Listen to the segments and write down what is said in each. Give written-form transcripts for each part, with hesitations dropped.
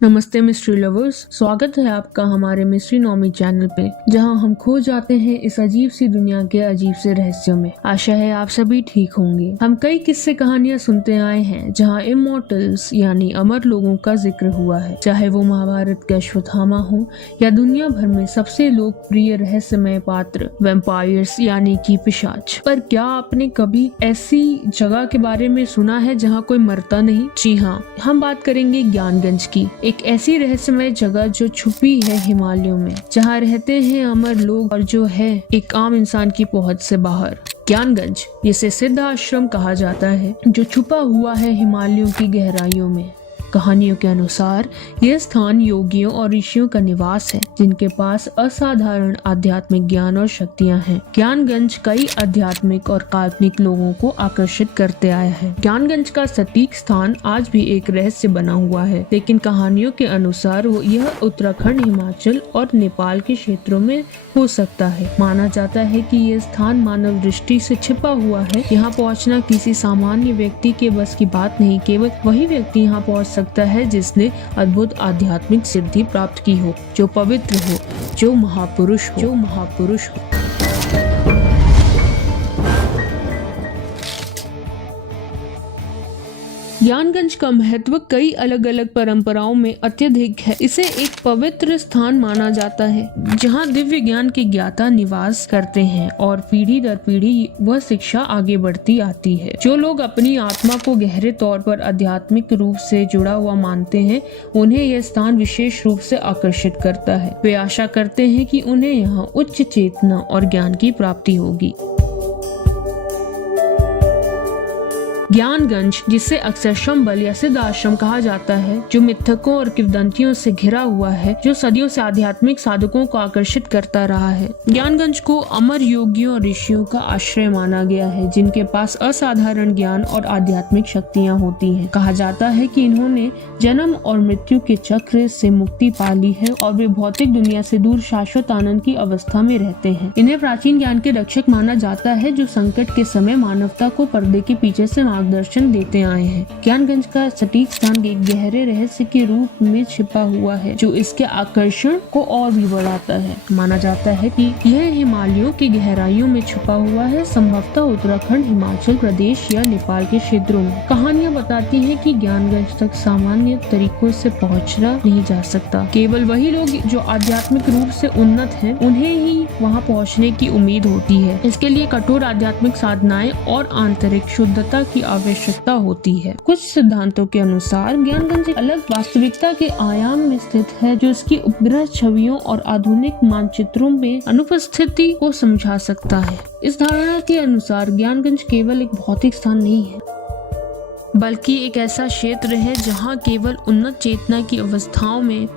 नमस्ते mystery lovers, स्वागत है आपका हमारे मिस्ट्री नॉमी चैनल पे, जहां हम खो जाते हैं इस अजीब सी दुनिया के अजीब से रहस्यों में। आशा है आप सभी ठीक होंगे। हम कई किस्से कहानियां सुनते आए हैं जहां इमॉर्टल्स यानी अमर लोगों का जिक्र हुआ है, चाहे वो महाभारत के अश्वत्थामा हो या दुनिया भर में सबसे लोकप्रिय रहस्यमय पात्र वैम्पायर्स यानी कि पिशाच। पर क्या आपने कभी ऐसी जगह के बारे में सुना है जहाँ कोई मरता नहीं? जी हाँ, हम बात करेंगे ज्ञानगंज की, एक ऐसी रहस्यमय जगह जो छुपी है हिमालयों में, जहाँ रहते हैं अमर लोग और जो है एक आम इंसान की पहुंच से बाहर। ज्ञानगंज, जिसे सिद्ध आश्रम कहा जाता है, जो छुपा हुआ है हिमालयों की गहराइयों में। कहानियों के अनुसार यह स्थान योगियों और ऋषियों का निवास है, जिनके पास असाधारण आध्यात्मिक ज्ञान और शक्तियां हैं। ज्ञानगंज कई आध्यात्मिक और काल्पनिक लोगों को आकर्षित करते आया है। ज्ञानगंज का सटीक स्थान आज भी एक रहस्य बना हुआ है, लेकिन कहानियों के अनुसार वो यह उत्तराखंड, हिमाचल और नेपाल के क्षेत्रों में हो सकता है। माना जाता है कि यह स्थान मानव दृष्टि से छिपा हुआ है। यहाँ पहुँचना किसी सामान्य व्यक्ति के बस की बात नहीं, केवल वही व्यक्ति यहाँ पहुँच सकता है जिसने अद्भुत आध्यात्मिक सिद्धि प्राप्त की हो, जो पवित्र हो, जो महापुरुष हो। ज्ञानगंज का महत्व कई अलग अलग परंपराओं में अत्यधिक है। इसे एक पवित्र स्थान माना जाता है जहां दिव्य ज्ञान के ज्ञाता निवास करते हैं और पीढ़ी दर पीढ़ी वह शिक्षा आगे बढ़ती आती है। जो लोग अपनी आत्मा को गहरे तौर पर आध्यात्मिक रूप से जुड़ा हुआ मानते हैं, उन्हें यह स्थान विशेष रूप से आकर्षित करता है। वे आशा करते हैं कि उन्हें यहाँ उच्च चेतना और ज्ञान की प्राप्ति होगी। ज्ञानगंज, जिसे अक्सर शंबल या सिद्ध आश्रम कहा जाता है, जो मिथकों और किंवदंतियों से घिरा हुआ है, जो सदियों से आध्यात्मिक साधकों को आकर्षित करता रहा है। ज्ञानगंज को अमर योगियों और ऋषियों का आश्रय माना गया है, जिनके पास असाधारण ज्ञान और आध्यात्मिक शक्तियां होती हैं। कहा जाता है कि इन्होंने जन्म और मृत्यु के चक्र से मुक्ति पा ली है और वे भौतिक दुनिया से दूर शाश्वत आनंद की अवस्था में रहते हैं। इन्हें प्राचीन ज्ञान के रक्षक माना जाता है, जो संकट के समय मानवता को पर्दे के पीछे से मार्गदर्शन देते आए हैं। ज्ञानगंज का सटीक स्थान एक गहरे रहस्य के रूप में छिपा हुआ है, जो इसके आकर्षण को और भी बढ़ाता है। माना जाता है कि यह हिमालयों की गहराइयों में छुपा हुआ है, संभवतः उत्तराखंड, हिमाचल प्रदेश या नेपाल के क्षेत्रों में। कहानियां बताती हैं कि ज्ञानगंज तक सामान्य तरीकों से पहुंचना नहीं जा सकता। केवल वही लोग जो आध्यात्मिक रूप से उन्नत हैं, उन्हें ही वहां पहुंचने की उम्मीद होती है। इसके लिए कठोर आध्यात्मिक साधनाएं और आंतरिक शुद्धता की आवश्यकता होती है। कुछ सिद्धांतों के अनुसार ज्ञानगंज एक अलग वास्तविकता के आयाम में स्थित है, जो इसकी उपग्रह छवियों और आधुनिक मानचित्रों में अनुपस्थिति को समझा सकता है। इस धारणा के अनुसार ज्ञानगंज केवल एक भौतिक स्थान नहीं है, बल्कि एक ऐसा क्षेत्र है जहां केवल उन्नत चेतना की अवस्थाओं में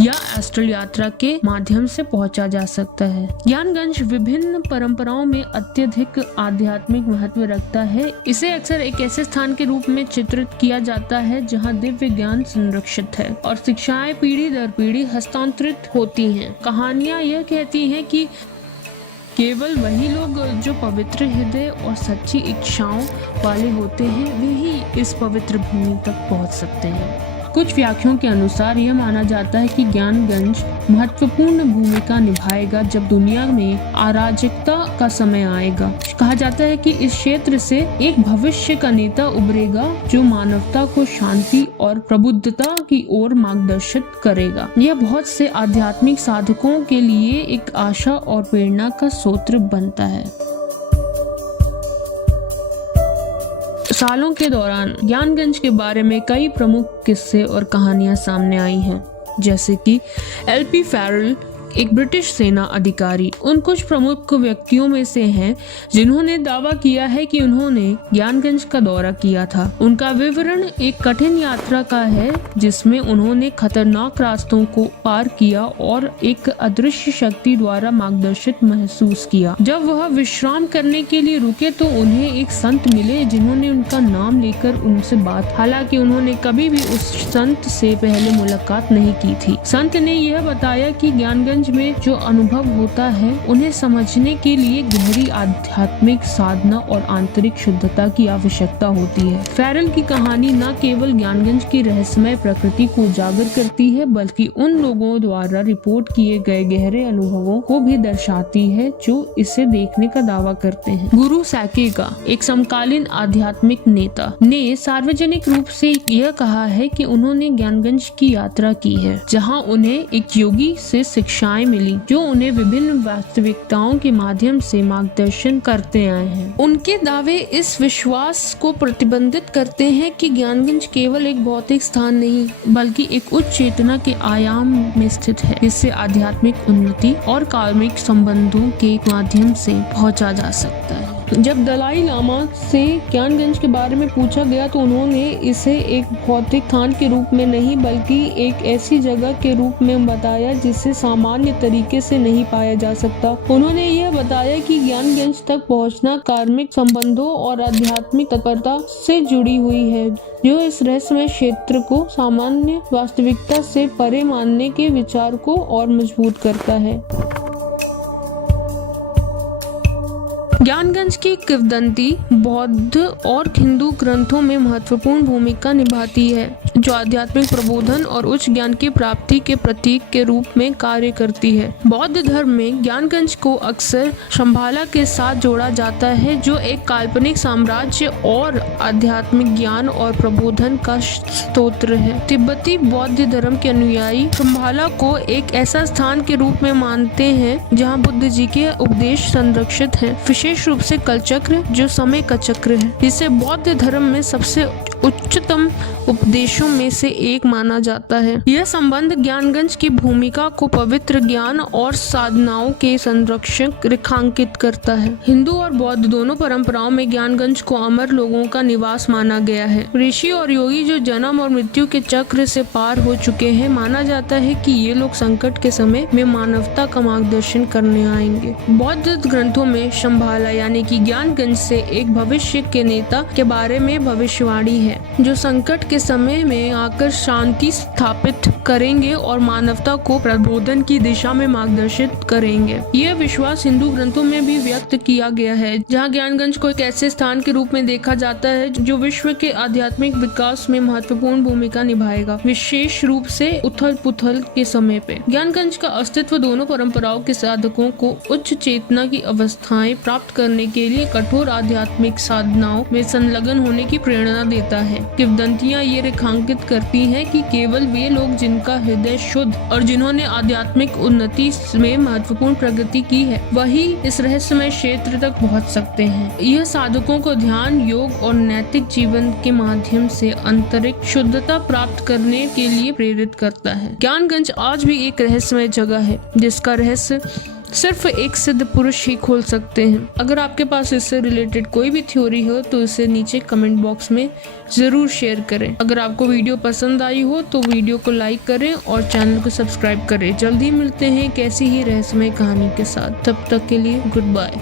या एस्ट्रल यात्रा के माध्यम से पहुंचा जा सकता है। ज्ञानगंज विभिन्न परंपराओं में अत्यधिक आध्यात्मिक महत्व रखता है। इसे अक्सर एक ऐसे स्थान के रूप में चित्रित किया जाता है जहां दिव्य ज्ञान संरक्षित है और शिक्षाएं पीढ़ी दर पीढ़ी हस्तांतरित होती हैं। कहानियां यह कहती हैं कि केवल वही लोग जो पवित्र हृदय और सच्ची इच्छाओं वाले होते हैं, वे ही इस पवित्र भूमि तक पहुंच सकते हैं। कुछ व्याख्याओं के अनुसार यह माना जाता है कि ज्ञानगंज महत्वपूर्ण भूमिका निभाएगा जब दुनिया में अराजकता का समय आएगा। कहा जाता है कि इस क्षेत्र से एक भविष्य का नेता उभरेगा, जो मानवता को शांति और प्रबुद्धता की ओर मार्गदर्शित करेगा। यह बहुत से आध्यात्मिक साधकों के लिए एक आशा और प्रेरणा का स्रोत बनता है। सालों के दौरान ज्ञानगंज के बारे में कई प्रमुख किस्से और कहानियां सामने आई हैं, जैसे कि एलपी फैरल, एक ब्रिटिश सेना अधिकारी, उन कुछ प्रमुख व्यक्तियों में से हैं जिन्होंने दावा किया है कि उन्होंने ज्ञानगंज का दौरा किया था। उनका विवरण एक कठिन यात्रा का है, जिसमें उन्होंने खतरनाक रास्तों को पार किया और एक अदृश्य शक्ति द्वारा मार्गदर्शित महसूस किया। जब वह विश्राम करने के लिए रुके तो उन्हें एक संत मिले, जिन्होंने उनका नाम लेकर उनसे बात। हालांकि उन्होंने कभी भी उस संत से पहले मुलाकात नहीं की थी। संत ने यह बताया कि ज्ञानगंज ज्ञानगंज में जो अनुभव होता है उन्हें समझने के लिए गहरी आध्यात्मिक साधना और आंतरिक शुद्धता की आवश्यकता होती है। फेरल की कहानी न केवल ज्ञानगंज की रहस्यमय प्रकृति को उजागर करती है बल्कि उन लोगों द्वारा रिपोर्ट किए गए गहरे अनुभवों को भी दर्शाती है जो इसे देखने का दावा करते हैं। गुरु सैकेगा, एक समकालीन आध्यात्मिक नेता, ने सार्वजनिक रूप से यह कहा है कि उन्होंने ज्ञानगंज की यात्रा की है, जहां उन्हें एक योगी से शिक्षाएं मिली जो उन्हें विभिन्न वास्तविकताओं के माध्यम से मार्गदर्शन करते आए हैं। उनके दावे इस विश्वास को प्रतिबंधित करते हैं कि ज्ञानगंज केवल एक भौतिक स्थान नहीं बल्कि एक उच्च चेतना के आयाम में स्थित है, जिससे आध्यात्मिक उन्नति और कार्मिक संबंधों के माध्यम से पहुंचा जा सकता है। जब दलाई लामा से ज्ञानगंज के बारे में पूछा गया तो उन्होंने इसे एक भौतिक स्थान के रूप में नहीं बल्कि एक ऐसी जगह के रूप में बताया जिसे सामान्य तरीके से नहीं पाया जा सकता। उन्होंने यह बताया कि ज्ञानगंज तक पहुंचना कार्मिक संबंधों और आध्यात्मिक तत्परता से जुड़ी हुई है, जो इस रहस्यमय क्षेत्र को सामान्य वास्तविकता से परे मानने के विचार को और मजबूत करता है। ज्ञानगंज की किंवदंती बौद्ध और हिंदू ग्रंथों में महत्वपूर्ण भूमिका निभाती है, जो आध्यात्मिक प्रबोधन और उच्च ज्ञान की प्राप्ति के प्रतीक के रूप में कार्य करती है। बौद्ध धर्म में ज्ञानगंज को अक्सर शंभाला के साथ जोड़ा जाता है, जो एक काल्पनिक साम्राज्य और आध्यात्मिक ज्ञान और प्रबोधन का स्तोत्र है। तिब्बती बौद्ध धर्म के अनुयायी शंभाला को एक ऐसा स्थान के रूप में मानते हैं जहां बुद्ध जी के उपदेश संरक्षित हैं, विशेष रूप से कलचक्र, जो समय का चक्र है, जिसे बौद्ध धर्म में सबसे उच्चतम उपदेशों में से एक माना जाता है। यह संबंध ज्ञानगंज की भूमिका को पवित्र ज्ञान और साधनाओं के संरक्षक रेखांकित करता है। हिंदू और बौद्ध दोनों परंपराओं में ज्ञानगंज को अमर लोगों का निवास माना गया है। ऋषि और योगी जो जन्म और मृत्यु के चक्र से पार हो चुके हैं, माना जाता है कि ये लोग संकट के समय में मानवता का मार्गदर्शन करने आएंगे। बौद्ध ग्रंथों में शंभाला यानी कि ज्ञानगंज से एक भविष्य के नेता के बारे में भविष्यवाणी है, जो संकट के समय में आकर शांति स्थापित करेंगे और मानवता को प्रबोधन की दिशा में मार्गदर्शित करेंगे। यह विश्वास हिंदू ग्रंथों में भी व्यक्त किया गया है, जहां ज्ञानगंज को एक ऐसे स्थान के रूप में देखा जाता है जो विश्व के आध्यात्मिक विकास में महत्वपूर्ण भूमिका निभाएगा, विशेष रूप से उथल पुथल के समय पे। ज्ञानगंज का अस्तित्व दोनों परंपराओं के साधकों को उच्च चेतना की अवस्थाएं प्राप्त करने के लिए कठोर आध्यात्मिक साधनाओं में संलग्न होने की प्रेरणा देता है। किंवदंतियां ये रेखांकित करती हैं कि केवल वे लोग जिनका हृदय शुद्ध और जिन्होंने आध्यात्मिक उन्नति में महत्वपूर्ण प्रगति की है, वही इस रहस्यमय क्षेत्र तक पहुंच सकते हैं। यह साधकों को ध्यान, योग और नैतिक जीवन के माध्यम से आंतरिक शुद्धता प्राप्त करने के लिए प्रेरित करता है। ज्ञानगंज आज भी एक रहस्यमय जगह है, जिसका रहस्य सिर्फ एक सिद्ध पुरुष ही खोल सकते हैं। अगर आपके पास इससे रिलेटेड कोई भी थ्योरी हो तो इसे नीचे कमेंट बॉक्स में जरूर शेयर करें। अगर आपको वीडियो पसंद आई हो तो वीडियो को लाइक करें और चैनल को सब्सक्राइब करें। जल्दी मिलते हैं एक ऐसी ही रहस्यमय कहानी के साथ। तब तक के लिए गुड बाय।